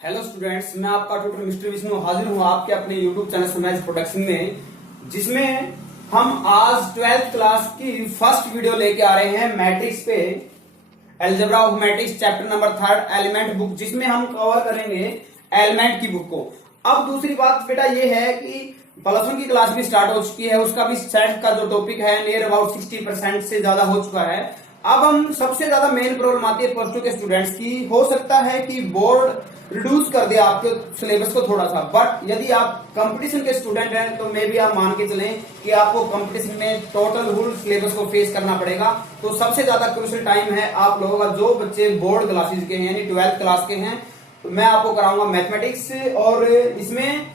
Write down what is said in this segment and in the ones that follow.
Hello students, मैं आपका tutor mister Vishnu हाजिर हूँ आपके अपने यूट्यूब चैनल समाज प्रोडक्शन में, जिसमें हम आज 12th क्लास की फर्स्ट वीडियो लेके आ रहे हैं मैट्रिक्स पे। Algebra of matrix chapter number 3 element book, जिसमें हम कवर करेंगे एलिमेंट की बुक को। अब दूसरी बात बेटा ये है कि प्लस वन की क्लास भी स्टार्ट हो चुकी है, उसका भी सेट का जो टॉपिक है नियर अबाउट 60% से ज्यादा हो चुका है। अब हम सबसे ज्यादा मेन प्रॉब्लम आती है प्लस टू के स्टूडेंट्स की। हो सकता है कि बोर्ड रिड्यूस कर दे आपके सिलेबस को थोड़ा सा, बट यदि आप कंपटीशन के स्टूडेंट हैं तो मे भी आप मान के चलें कि आपको कंपटीशन में टोटल फुल सिलेबस को फेस करना पड़ेगा। तो सबसे ज्यादा क्रूशियल टाइम है आप लोगों का, जो बच्चे बोर्ड क्लासेस के हैं यानी 12th क्लास के हैं, तो मैं आपको कराऊंगा मैथमेटिक्स। और इसमें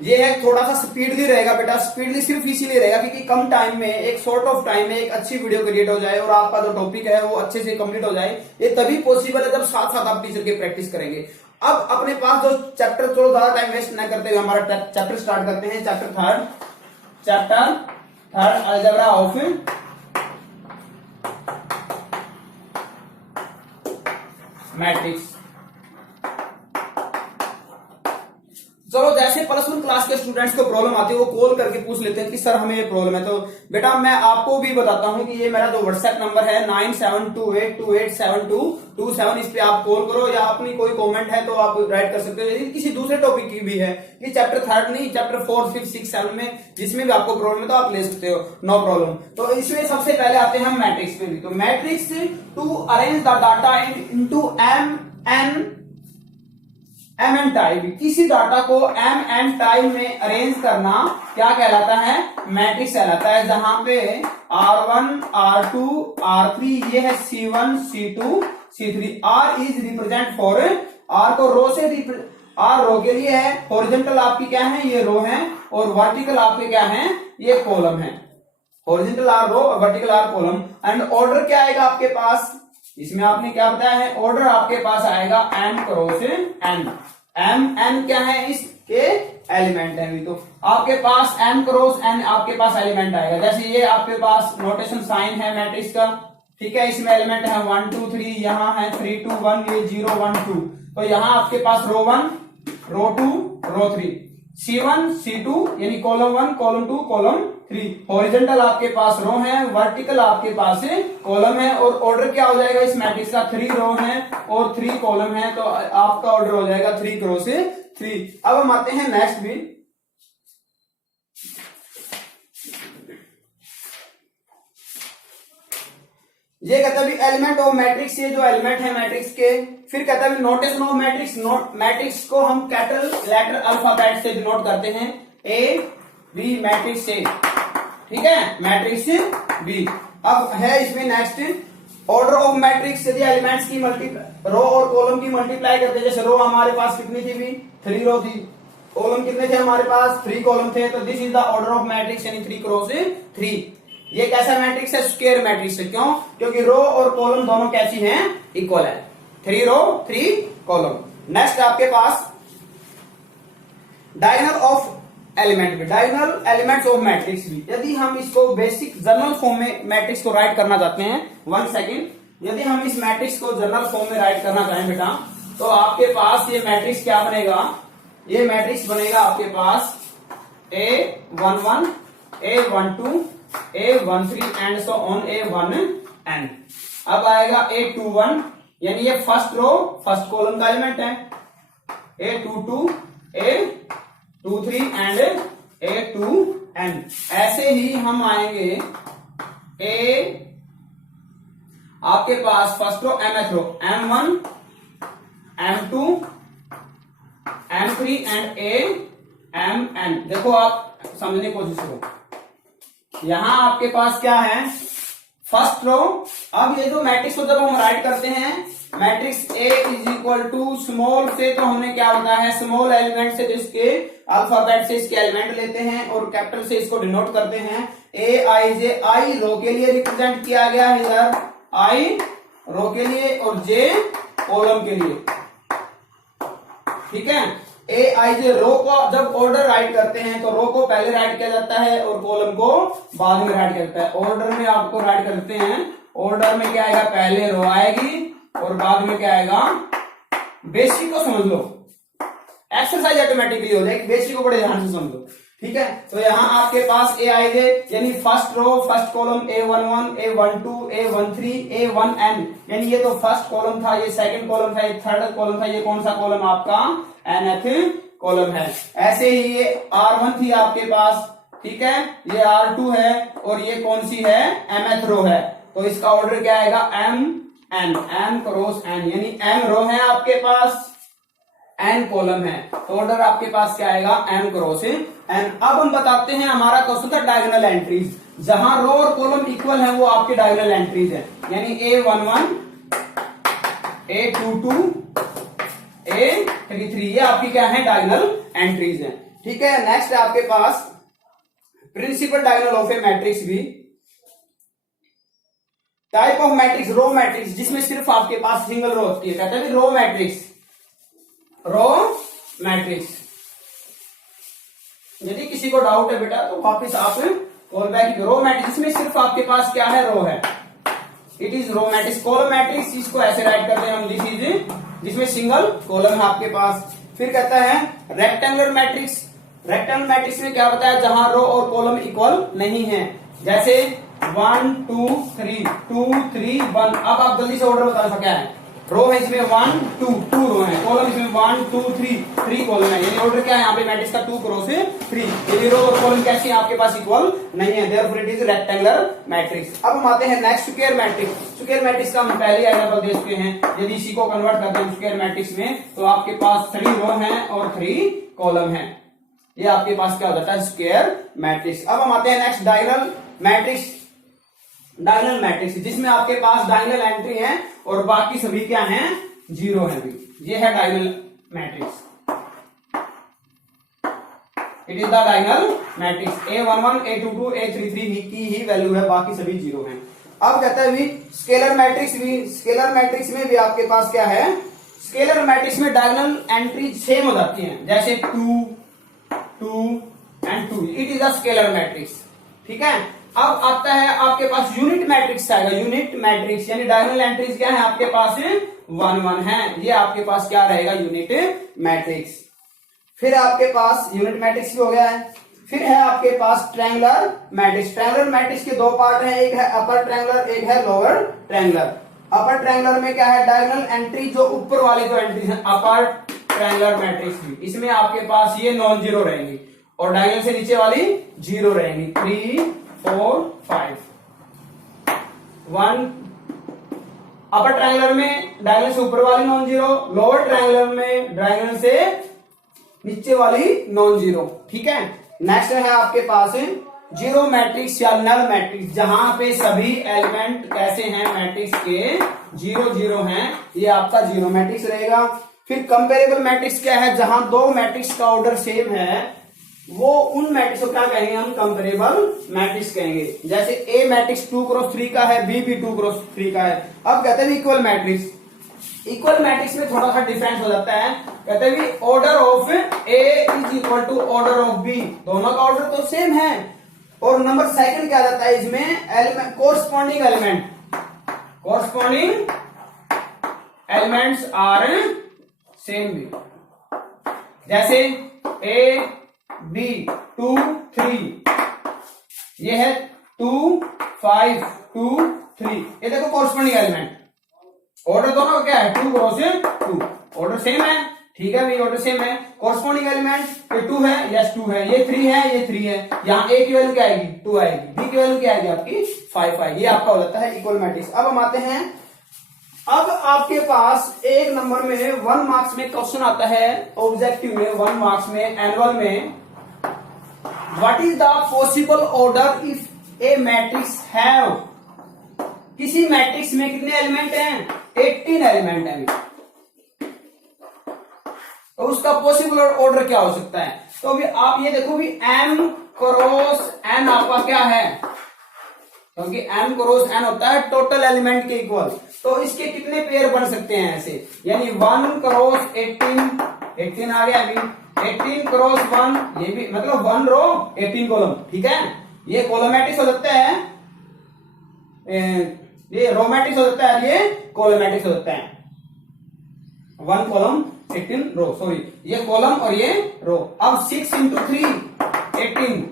ये है थोड़ा सा स्पीडली रहेगा बेटा। स्पीडली सिर्फ इसीलिए रहेगा क्योंकि कम टाइम में, एक शॉर्ट ऑफ टाइम में एक अच्छी वीडियो क्रिएट हो जाए और आपका जो टॉपिक है वो अच्छे से कंप्लीट हो जाए। ये तभी पॉसिबल है जब साथ साथ आप टीचर की प्रैक्टिस करेंगे। अब अपने पास जो चैप्टर, चलो ज्यादा टाइम वेस्ट न करते हुए हमारा चैप्टर स्टार्ट करते हैं। Chapter third algebra of matrix. चलो, जैसे प्लस वन क्लास के स्टूडेंट्स को प्रॉब्लम आती है वो कॉल करके पूछ लेते हैं कि सर हमें ये प्रॉब्लम है। तो बेटा मैं आपको भी बताता हूं कि ये मेरा जो व्हाट्सएप नंबर है 9728287227, इस पे आप कॉल करो या अपनी कोई कमेंट है तो आप राइट कर सकते हो। यदि किसी दूसरे टॉपिक की भी है कि चैप्टर 3 नहीं, चैप्टर 4, 5, 6, 7 में जिसमें भी आपको प्रॉब्लम है तो आप ले सकते हो, नो प्रॉब्लम। तो इसमें सबसे पहले आते हैं हम मैट्रिक्स पे भी। तो matrix to arrange the data into m n type, किसी डाटा को एम एन टाइप में अरेंज करना क्या कहलाता है? मैट्रिक्स कहलाता है। जहां पे R1, R2, R3 ये है C1, C2, C3। R is represent for, R को रो से R रो के लिए है, हॉरिजॉन्टल आपकी क्या है? ये रो है, और वर्टिकल आपके क्या है? ये कॉलम है। Horizontal R row, vertical R column. And order क्या आएगा आपके पास? इसमें आपने क्या बताया है? ऑर्डर आपके पास आएगा n क्रॉस n। n क्या है? इसके एलिमेंट है। तो आपके पास n क्रॉस n आपके पास एलिमेंट आएगा। जैसे ये आपके पास नोटेशन साइन है मैट्रिक्स का, ठीक है। इसमें एलिमेंट है 1 2 3, यहाँ है 3 2 1, ये 0 1 2। तो यहाँ आपके पास रो 1, रो 2, रो 3, C1, C2 यानी कॉलम 1, कॉलम 2, कॉलम 3। हॉरिजॉन्टल आपके पास रो है, वर्टिकल आपके पास कॉलम है। और ऑर्डर क्या हो जाएगा इस मैट्रिक्स का? 3 रो है और 3 कॉलम है, तो आपका ऑर्डर हो जाएगा 3 क्रॉस 3। अब हम आते हैं नेक्स्ट भी। ये कहता है एलिमेंट ऑफ मैट्रिक्स, ये जो एलिमेंट है मैट्रिक्स के। फिर कहता है नोटेशन ऑफ मैट्रिक्स। मैट्रिक्स को हम कैपिटल लेटर अल्फाबेट से डिनोट करते हैं, A B मैट्रिक्स A, ठीक है, मैट्रिक्स B। अब है इसमें नेक्स्ट ऑर्डर ऑफ मैट्रिक्स। यदि एलिमेंट्स की रो और कॉलम की मल्टीप्लाई करते हैं, जैसे रो हमारे पास कितनी थी भी? 3 रो थी। कॉलम कितने थे हमारे पास? 3 कॉलम थे। तो this is the order of matrix यानी 3 क्रॉस 3। ये कैसा मैट्रिक्स है? स्क्वायर मैट्रिक्स है। क्यों? क्योंकि रो और कॉलम दोनों कैसी हैं? इक्वल है। 3 रो 3 कॉलम। नेक्स्ट आपके पास डायगोनल ऑफ एलिमेंट भी, डायगोनल एलिमेंट्स ऑफ मैट्रिक्स भी। यदि हम इसको बेसिक जनरल फॉर्म में मैट्रिक्स को राइट करना चाहते हैं, 1 सेकेंड, यदि हम इस मैट्रिक्स को जनरल फॉर्म में राइट करना चाहें बेटा, तो आपके पास ये मैट्रिक्स क्या बनेगा? ये मैट्रिक्स बनेगा आपके पास A11, A12, A13 and so on A1n। अब आएगा A21 यानी ये फर्स्ट रो फर्स्ट कॉलम का एलिमेंट है, A22, A23 एंड A2n। ऐसे ही हम आएंगे आपके पास first row mth row M1, M2, M3 and Amn। देखो आप समझने की कोशिश करो, यहां आपके पास क्या है? First row. अब ये जो मैट्रिक्स को जब हम राइट करते हैं, matrix A is equal to small से, तो हमने क्या बताया है? स्मॉल एलिमेंट से, जिसके अल्फाबेट से इसके एलिमेंट लेते हैं और कैपिटल से इसको डिनोट करते हैं। AIJ, I रो के लिए रिप्रेजेंट किया गया है इधर, I रो के लिए और J कॉलम के लिए, ठीक है। AIJ रो को जब ऑर्डर राइट करते हैं तो रो को पहले राइट किया जाता है और कॉलम को बाद में राइट किया जाता है। ऑर्डर में आपको राइट करते हैं, ऑर्डर में क्या आएगा? पहले रो आएगी और बाद में क्या आएगा? बेसिक को समझ लो, एक्सरसाइज ऑटोमेटिकली हो जाएगी, बेसिक को बड़े ध्यान से समझो। ठीक है, तो यहाँ आपके पास ए आएंगे, यानी first row first column A11 A12 A13 A1n, यानी ये तो फर्स्ट कॉलम था, ये सेकंड कॉलम था, ये थर्ड कॉलम था, ये कौन सा कॉलम आपका nth कॉलम है। ऐसे ही ये R1 थी आपके पास, ठीक है, ये R2 है और ये कौन सी है mth रो है, तो इसका ऑर्डर क्या आएगा m क्रॉस n, यानी m रो है आपके पास, n कॉलम है, तो ऑर्डर आपके पास क्या आएगा m क्रॉस n। अब हम बताते हैं, हमारा क्वेश्चन था डायगोनल एंट्रीज, जहां रो और कॉलम इक्वल है वो आपके डायगोनल एंट्रीज है, यानी A11 A22 A33 ये आपकी क्या है डायगोनल एंट्रीज है। ठीक है, नेक्स्ट है आपके पास principal diagonal of a matrix भी। Type of matrix row matrix, जिसमें सिर्फ आपके पास सिंगल रो होती है, कहते हैं रो मैट्रिक्स। रो मैट्रिक्स, यदि किसी को डाउट है बेटा तो वापस आप कॉल बैक। रो मैट्रिक्स में सिर्फ आपके पास क्या है रो है, it is row matrix. Column matrix इसको ऐसे राइट करते हैं हम, दिस इज जिसमें सिंगल कॉलम है आपके पास। फिर कहता है रेक्टेंगुलर मैट्रिक्स। रेक्टेंगुलर मैट्रिक्स में क्या बताया, जहां रो और कॉलम इक्वल नहीं है, जैसे 1 2 3 2 3 1। अब आप जल्दी से ऑर्डर बता सकते हैं, रो है इसमें 1 2 रो है, कॉलम इसमें 1 2 3 कॉलम है, यानी ऑर्डर क्या है यहाँ पे मैट्रिक्स का 2 क्रॉस 3। यदि रो और कॉलम कैसी है आपके पास इक्वल नहीं है, therefore it is rectangular matrix. अब हम आते हैं next square matrix. Square matrix का हम पहले एग्जांपल दे चुके हैं, यदि इसी को कन्वर्ट करते हैं स्क्वायर मैट्रिक्स में तो आपके पास 3 रो है और 3 कॉलम है, ये आपके पास क्या हो जाता है स्क्वायर मैट्रिक्स। अब हम आते हैं next diagonal matrix. Diagonal matrix जिसमें आपके पास डायगोनल एंट्री है और बाकी सभी क्या हैं जीरो है भी, ये है diagonal matrix. It is the diagonal matrix. A11 A22 A33 की ही वैल्यू है, बाकी सभी जीरो हैं। अब कहता है भी स्केलर मैट्रिक्स भी। स्केलर मैट्रिक्स में भी आपके पास क्या है, स्केलर मैट्रिक्स में डायगोनल एंट्री सेम हो जाती है, जैसे 2 2 and 2, it is the scalar matrix. ठीक है, अब आता है आपके पास यूनिट मैट्रिक्स आएगा। यूनिट मैट्रिक्स यानी डायगोनल एंट्रीज क्या है आपके पास 1 1 है, ये आपके पास क्या रहेगा यूनिट मैट्रिक्स। फिर आपके पास यूनिट मैट्रिक्स भी हो गया है। फिर है आपके पास ट्रायंगुलर मैट्रिक्स। ट्रायंगुलर मैट्रिक्स के दो पार्ट हैं, एक है अपर ट्रायंगुलर, एक है लोअर ट्रायंगुलर। अपर ट्रायंगुलर में क्या है, डायगोनल एंट्री जो ऊपर वाले जो एंट्रीज हैं अपर ट्रायंगुलर मैट्रिक्स भी, इसमें आपके पास ये नॉन जीरो रहेंगी और डायगोनल से नीचे वाली जीरो रहेंगी। 3 4 5 1। अपर ट्रायंगुलर में डायगोनल से ऊपर वाली नॉन जीरो, लोअर ट्रायंगुलर में डायगोनल से नीचे वाली नॉन जीरो। ठीक है, नेक्स्ट है आपके पास जीरो मैट्रिक्स या नल मैट्रिक्स, जहां पे सभी एलिमेंट कैसे हैं मैट्रिक्स के 0 0 हैं, ये आपका जीरो मैट्रिक्स रहेगा। फिर कंपेरेबल मैट्रिक्स क्या है, जहां दो मैट्रिक्स का ऑर्डर सेम है, वो उन मैट्रिक्स को क्या कहेंगे हम कंपेरेबल मैट्रिक्स कहेंगे। जैसे ए मैट्रिक्स 2 क्रॉस 3 का है, बी भी 2 क्रॉस 3 का है। अब कहते हैं इक्वल मैट्रिक्स। इक्वल मैट्रिक्स में थोड़ा सा डिफरेंस हो जाता है, कहते हैं order of a is equal to order of b, दोनों का ऑर्डर तो सेम है और नंबर सेकंड क्या जाता है इसमें, element corresponding element, corresponding elements are same भी। जैसे ए बी 2 3, ये है 2 5 2 3, ये देखो कोरस्पॉन्डिंग एलिमेंट। ऑर्डर दोनों का क्या है 2 क्रॉस 2, ऑर्डर सेम है। ठीक है भाई, ऑर्डर सेम है। कोरस्पॉन्डिंग एलिमेंट ये 2 है, यस 2 है, ये 3 है, ये 3 है। यहाँ ए की वैल्यू क्या आएगी 2 आएगी, बी की वैल्यू क्या आएगी आपकी 5 आएगी। ये आपका हो जाता है इक्वल मैट्रिक्स। अब हम आते हैं, अब आपके पास एक नंबर में 1 मार्क्स में क्वेश्चन आता है, ऑब्जेक्टिव में 1 मार्क्स में, एनुअल में, what is the possible order if A matrix have, किसी मैट्रिक्स में कितने एलिमेंट हैं 18 एलिमेंट हैं, तो उसका पॉसिबल ऑर्डर क्या हो सकता है। तो अभी आप ये देखो भी m क्रॉस n आपका क्या है, क्योंकि m क्रॉस n होता है टोटल एलिमेंट के इक्वल, तो इसके कितने पेयर बन सकते हैं ऐसे, यानी 1 क्रॉस 18 आ गया अभी, 18 क्रॉस 1, ये भी मतलब 1 रो 18 कॉलम। ठीक है, ये कॉलम मैट्रिक्स हो सकता है, ये रो मैट्रिक्स हो सकता है, ये कॉलम मैट्रिक्स हो सकता है। 1 कॉलम 18 रो, सॉरी ये कॉलम और ये रो। अब 6 इंटू 3 18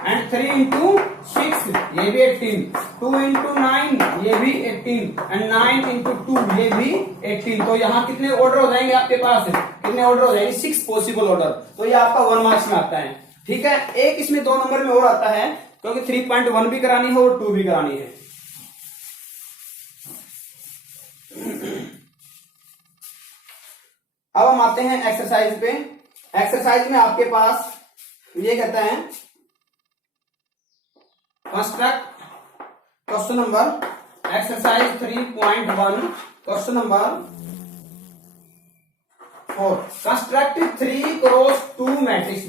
एंड 3 इंटू 6 ये भी 18, 2 इंटू 9 ये भी 18 एंड 9 इंटू 2 ये भी 18। तो यहाँ कितने ऑर्डर हो जाएंगे आपके पास, कितने ऑर्डर हो जाएंगे, 6 पॉसिबल ऑर्डर। तो ये आपका 1 मार्क्स में आता है। ठीक है, एक इसमें 2 नंबर में और आता है क्योंकि 3.1 भी करानी है और 2 भी करानी है। अब हम आते हैं एक्सरसाइज पे। एक्सरसाइज में आपके पास ये कहता है construct question number exercise 3.1 question number 4 construct 3x2 matrix.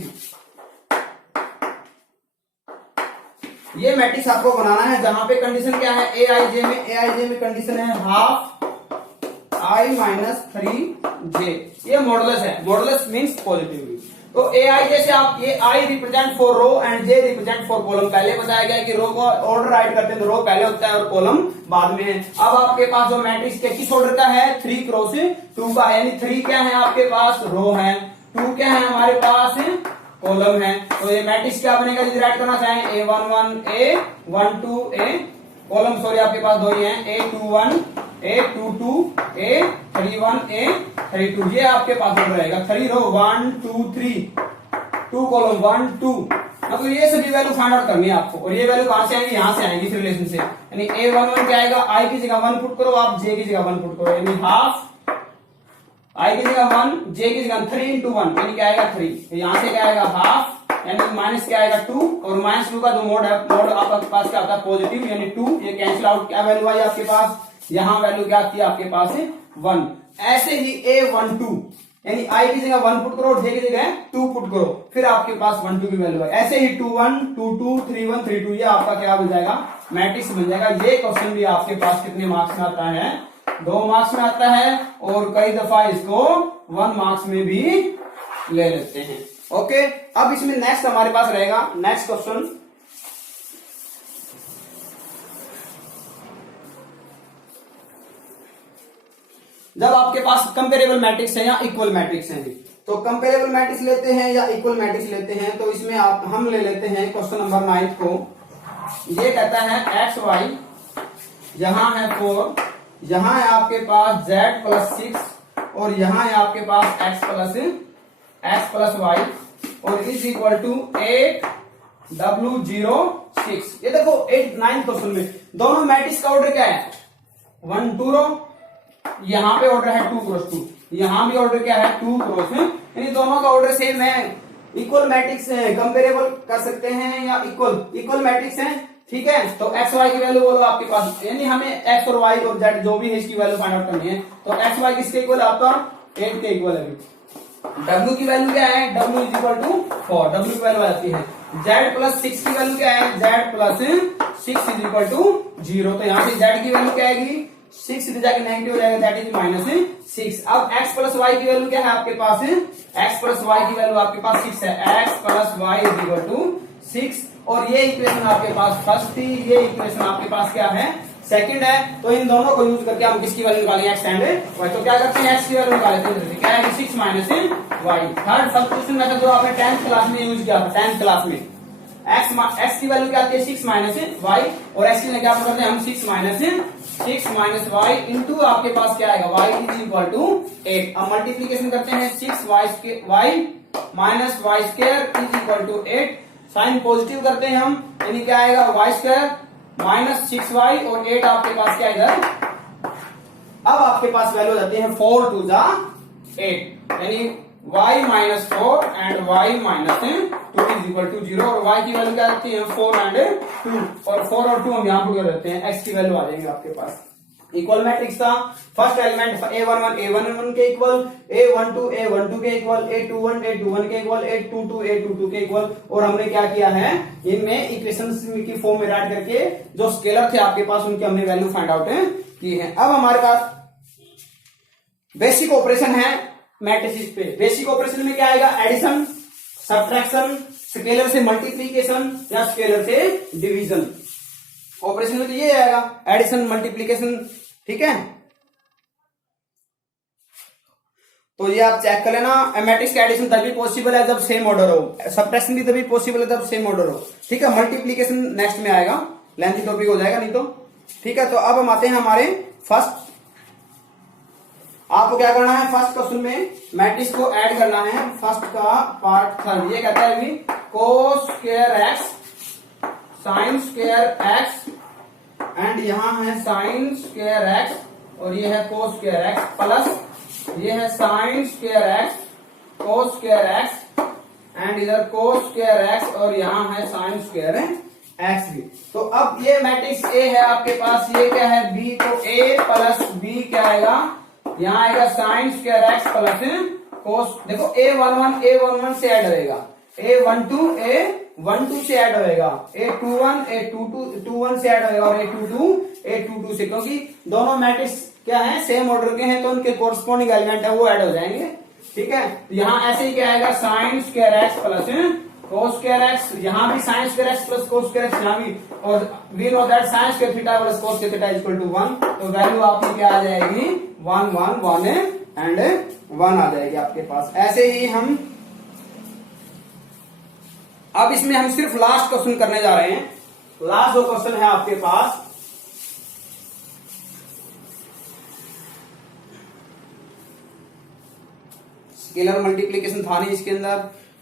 ये मैट्रिक्स आपको बनाना है जहां पे कंडीशन क्या है, एआईजे में कंडीशन है हाफ आई माइनस 3j। ये मॉडुलस है, मॉडुलस मीन्स पॉजिटिव। तो एआईजे से आप ये i represent for row and j represent for column. पहले बताया गया कि रो को ऑर्डर राइट करते हैं तो रो पहले होता है और कॉलम बाद में है। अब आपके पास जो मैट्रिक्स के किस ऑर्डर का है, 3x2 का है, यानी 3 क्या है आपके पास, रो है, 2 क्या है हमारे पास, कॉलम है। तो ये मैट्रिक्स क्या बनेगा यदि राइट करना चाहें, A11 A12 A column, sorry आपके पास 2 ही हैं, A21 A22 A31 A32। ये आपके पास ऑर्डर रहेगा। 3 रो 1 2 3, 2 कॉलम 1 2। तो ये सभी वैल्यू फाइंड आउट करनी है आपको, और ये वैल्यू कहां से आएंगी, यहां से आएंगी इस रिलेशन से। यानी A11 क्या आएगा, आई की जगह 1 पुट करो, आप जे की जगह 1 पुट करो, यानी हाफ आई की जगह 1 जे की जगह 3 इंटू 1 यानी क्या आएगा 3। तो यहां से क्या आएगा हाफ, यानी माइनस क्या आएगा 2, और माइनस 2 का जो मोड है, मोड आपके पास क्या आता है पॉजिटिव, यानी 2। ये कैंसिल आउट, क्या वैल्यू आई आपके पास, यहां वैल्यू क्या आती है आपके पास 1। ऐसे ही A12 यानी आई की जगह 1 पुट करो, जे की जगह 2 पुट करो, फिर आपके पास 1 2 की वैल्यू है। ऐसे ही 2 1 2 2 3 1 3 2, ये आपका क्या बन जाएगा, मैट्रिक्स बन जाएगा। ये क्वेश्चन भी आपके पास कितने मार्क्स में आता है, 2 मार्क्स में आता है, और कई दफा इसको 1 मार्क्स में भी ले लेते हैं। ओके, अब इसमें नेक्स्ट हमारे पास रहेगा नेक्स्ट क्वेश्चन। जब आपके पास कंपेरेबल मैट्रिक्स है या इक्वल मैट्रिक्स है, तो कंपेरेबल मैट्रिक्स लेते हैं या इक्वल मैट्रिक्स लेते हैं, तो इसमें आप हम ले लेते हैं क्वेश्चन नंबर 9 को। ये कहता है एक्स वाई, यहां है 4, यहां है आपके पास z प्लस 6, और यहां है आपके पास x प्लस y, और इज इक्वल टू 8w06। ये देखो 9 क्वेश्चन में दोनों मैट्रिक्स का ऑर्डर क्या है, 1 2 रो, यहां पे ऑर्डर है 2 क्रॉस 2, यहां भी ऑर्डर क्या है 2 क्रॉस, यानी दोनों का ऑर्डर सेम है। इक्वल मैट्रिक्स है, कंपेरेबल कर सकते हैं या इक्वल मैट्रिक्स है। ठीक है, तो एक्स वाई की वैल्यू बोलो आपके पास, यानी हमें एक्स और वाई और जेड जो भी है इसकी वैल्यू फाइंड आउट करनी है। तो एक्स वाई किसके इक्वल, आपका 8 के इक्वल है। W की वैल्यू क्या है, W is equal to 4, W की वैल्यू आती है। Z प्लस 6 की वैल्यू क्या है, Z plus 6 is equal to 0। तो यहाँ से Z की वैल्यू क्या आएगी, 6 इधर जाके नेगेटिव हो जाएगा, दैट इज -6। अब x प्लस y की वैल्यू क्या है आपके पास, x प्लस y की वैल्यू आपके पास 6 है, x plus y is equal to 6। और ये इक्वेशन आपके पास फर्स्ट थी, ये इक्वेशन आपके पास क्या है, सेकंड है। तो इन दोनों को यूज करके हम किसकी वैल्यू निकालेंगे, x एंड y। तो क्या करते हैं, x की वैल्यू निकाल लेते हैं, क्या है 6 minus y। Third substitution method जो आपने 10th क्लास में यूज किया था, 10th क्लास में x की वैल्यू क्या आती है 6 माइनस y, और x की वैल्यू क्या करते हैं हम 6 माइनस y इंटू आपके पास क्या आएगा, y इज इक्वल टू 8। अब मल्टीप्लीकेशन करते हैं, 6y minus y square is equal to 8। Sign positive करते हैं हम, यानी क्या आएगा y स्क्वायर माइनस 6y, और 8 आपके पास क्या इधर। अब आपके पास वैल्यू जाती है 4 2 जा 8, यानी y minus 4 and y minus 2 is equal to 0, और y की वैल्यू क्या आती है 4 एंड 2, और 4 और 2 हम यहाँ पुट कर देते हैं, x की वैल्यू आ जाएगी आपके पास। इक्वल मैट्रिक्स था, फर्स्ट एलिमेंट A11 के इक्वल, A12 के इक्वल, A21 के इक्वल, A22 के इक्वल। और हमने क्या किया है, इनमें इक्वेशंस की फॉर्म में राइट करके जो स्केलर थे आपके पास उनकी हमने वैल्यू फाइंड आउट की है। अब हमारे पास बेसिक ऑपरेशन है मैट्रिसेस पे। बेसिक ऑपरेशन में क्या आएगा, एडिशन, सब्ट्रैक्शन, स्केलर से मल्टीप्लीकेशन या स्केलर से डिवीजन। ऑपरेशन में तो ये आएगा, एडिशन, मल्टीप्लीकेशन। ठीक है, तो ये आप चेक कर लेना। मैट्रिक्स का एडिशन तभी पॉसिबल है जब सेम ऑर्डर हो, सब्ट्रैक्शन भी तभी पॉसिबल है जब सेम ऑर्डर हो। ठीक है, मल्टीप्लीकेशन नेक्स्ट में आएगा, लेंथी टॉपिक हो जाएगा नहीं तो। ठीक है, तो अब हम आते हैं हमारे फर्स्ट। आपको क्या करना है, फर्स्ट क्वेश्चन में मैट्रिक्स को ऐड करना है। फर्स्ट का पार्ट थर्ड ये कहता है भी कोस square x sign square x and यहां है साइन स्क्वायर एक्स और ये है कोस स्क्वायर एक्स प्लस ये है sign square x cos square x and इधर कोस स्क्वायर एक्स और यहां है साइन स्क्वायर एक्स भी। तो अब ये मैट्रिक्स ए है आपके पास, ये क्या है बी, तो ए प्लस बी क्या आएगा, यहाँ आएगा साइन स्क्वायर एक्स प्लस कोस। देखो A11 से ऐड होएगा, A12 से ऐड होएगा, A21 से ऐड होएगा और A22 से, क्योंकि दोनों मैट्रिक्स क्या है सेम ऑर्डर के हैं तो उनके कोरस्पॉन्डिंग एलिमेंट है वो ऐड हो जाएंगे। ठीक है, तो यहाँ ऐसे ही क्या आएगा sine square x plus cos square x, यहाँ भी sine square x plus cos square x, यहाँ भी, और we know that sine square theta plus cos square theta equal to 1, तो वैल्यू आपकी क्या आ जाएगी 1 1 1 एंड 1 आ जाएगी आपके पास। ऐसे ही हम अब इसमें हम सिर्फ लास्ट क्वेश्चन करने जा रहे हैं। लास्ट जो क्वेश्चन है आपके पास, स्केलर मल्टीप्लीकेशन था नहीं इसके अंदर।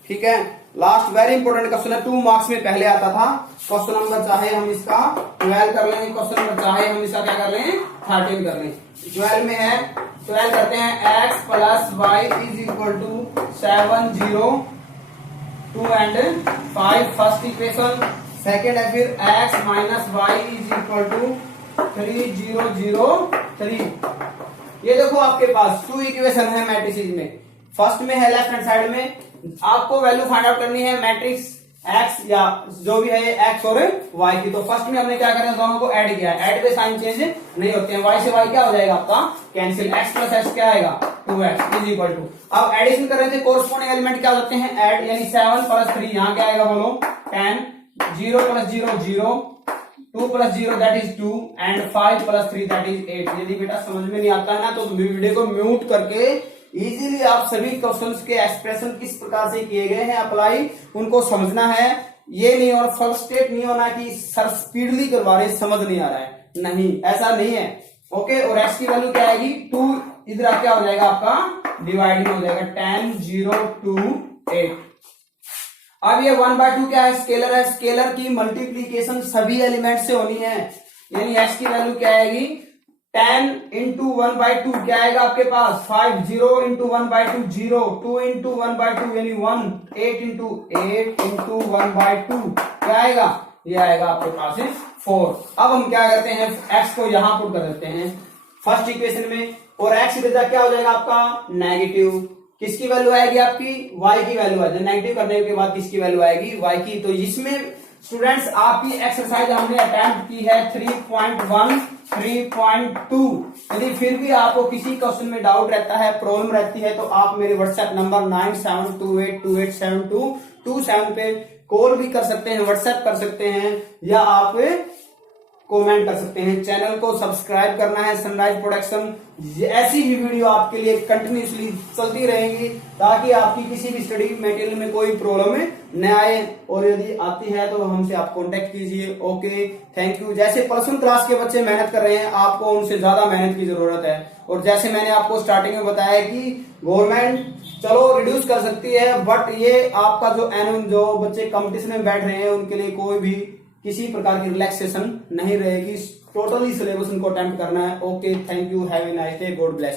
ठीक है, लास्ट वेरी इंपॉर्टेंट क्वेश्चन है, 2 मार्क्स में पहले आता था। क्वेश्चन नंबर चाहे हम इसका 12 कर लेंगे, क्वेश्चन नंबर चाहे हम इसका क्या कर लें 13 कर लें। 12 में है, 12 करते हैं x plus y is equal to 7 0 2 and 5 first equation. Second है फिर x minus y is equal to 3 0 0 3। ये देखो आपके पास 2 इक्वेशन है मैट्रिसेस में। फर्स्ट में है लेफ्ट हैंड साइड में आपको वैल्यू फाइंड आउट करनी है मैट्रिक्स एक्स या जो भी है एक्स और वाई की। तो फर्स्ट में हमने क्या करा, दोनों को ऐड किया है, ऐड पे साइन चेंज नहीं होते हैं, वाई से वाई क्या हो जाएगा आपका कैंसिल, एक्स प्लस एक्स क्या आएगा 2x इज इक्वल टू। अब एडिशन कर रहे थे, कोरस्पॉन्डिंग एलिमेंट क्या होते हैं ऐड, यानी 7 प्लस 3 यहाँ क्या आएगा बोलो 10, 0 plus 0 0, 2 plus 0 that is 2 and 5 plus 3 that is 8। यदि बेटा समझ में नहीं आता है ना तो वीडियो को म्यूट करके इजीली आप सभी क्वेश्चंस के एक्सप्रेशन किस प्रकार से किए गए हैं अप्लाई उनको समझना है। ये नहीं और फ्रस्ट्रेट नहीं होना कि सर स्पीडली करवा रहे समझ नहीं आ रहा है, नहीं ऐसा नहीं है। ओके, और x की वैल्यू क्या आएगी 2, इधर क्या हो जाएगा आपका डिवाइडिंग हो जाएगा 10 0 2 8। अब ये 1/2 क्या है, स्केलर है, स्केलर की मल्टीप्लीकेशन सभी एलिमेंट से होनी है, यानी x की वैल्यू क्या आएगी 10 इंटू 1/2 क्या आएगा आपके पास 5, 0 इंटू 1/2 0, 2 इंटू 1/2 यानी 1, 8 इंटू 1/2 क्या आएगा, ये आएगा आपके पास 4। अब हम क्या करते हैं x को यहां पुट कर देते हैं फर्स्ट इक्वेशन में, और x की जगह क्या हो जाएगा आपका नेगेटिव, किसकी वैल्यू आएगी आपकी y की वैल्यू आएगी, नेगेटिव करने के बाद किसकी वैल्यू आएगी y की। तो इसमें स्टूडेंट्स आपकी एक्सरसाइज हमने अटेम्प्ट की है 3.1 3.2। यदि फिर भी आपको किसी क्वेश्चन में डाउट रहता है, प्रॉब्लम रहती है, तो आप मेरे व्हाट्सएप नंबर 9728287227 पे कॉल भी कर सकते हैं, व्हाट्सएप कर सकते हैं या आप कमेंट कर सकते हैं। चैनल को सब्सक्राइब करना है सनराइज प्रोडक्शन, ऐसी ही वीडियो आपके लिए कंटिन्यूसली चलती रहेंगी ताकि आपकी किसी भी स्टडी मटेरियल में कोई प्रॉब्लम न आए, और यदि आती है तो हमसे आप कांटेक्ट कीजिए। Okay, thank you. जैसे +1 क्लास के बच्चे मेहनत कर रहे हैं, आपको उनसे ज्यादा मेहनत की जरूरत है, और जैसे मैंने आपको स्टार्टिंग में बताया कि गवर्नमेंट चलो रिड्यूस कर सकती है, बट ये आपका जो बच्चे कंपटीशन में बैठ रहे हैं उनके लिए कोई भी किसी प्रकार की रिलैक्सेशन नहीं रहेगी, टोटली सिलेबस उनको अटेम्प्ट करना है। Okay, thank you, have a nice day, God bless.